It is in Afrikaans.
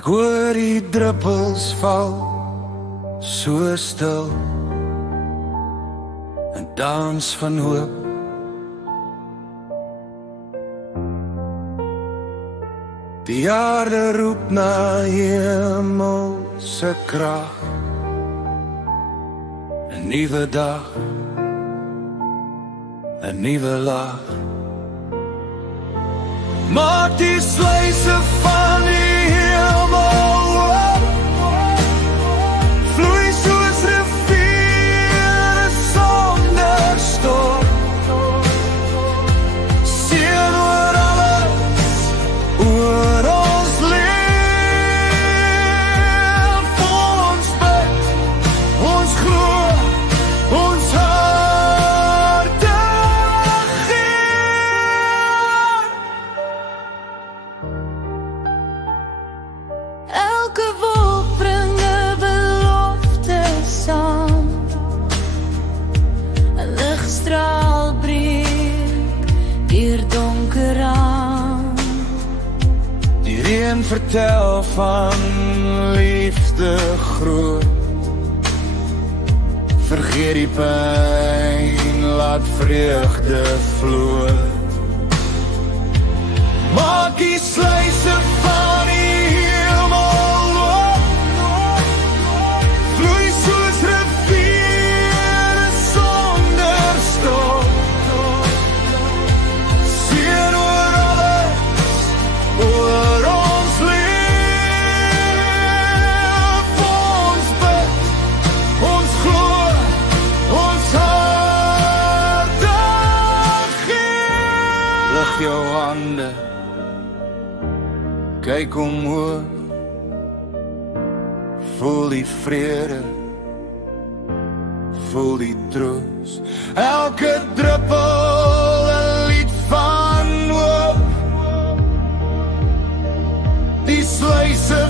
Ek hoor die druppels val, so stil, en dans van hoop. Die aarde roep na hemelse krag, 'n nuwe dag, 'n nuwe lag. Maak die sluise van die hemel oop, vloei soos riviere sonder stop. Seën oor alles, oor ons leef. Ons bid, ons glo, ons harte gee. Elke wolk bring 'n belofte saam, 'n ligstraal breek deur donker aan. Die reën vertel van liefde groot, vergeet die pyn, laat vreugde vloei. Maak die sluise van die hemel oop, vloei soos riviere sonder stop. Seën oor alles, oor ons leef. Ons bid, ons glo, ons harte gee. Lig jou hande, kyk omhoog, voel die vrede, voel die troos. Elke druppel 'n lied van hoop, die sluise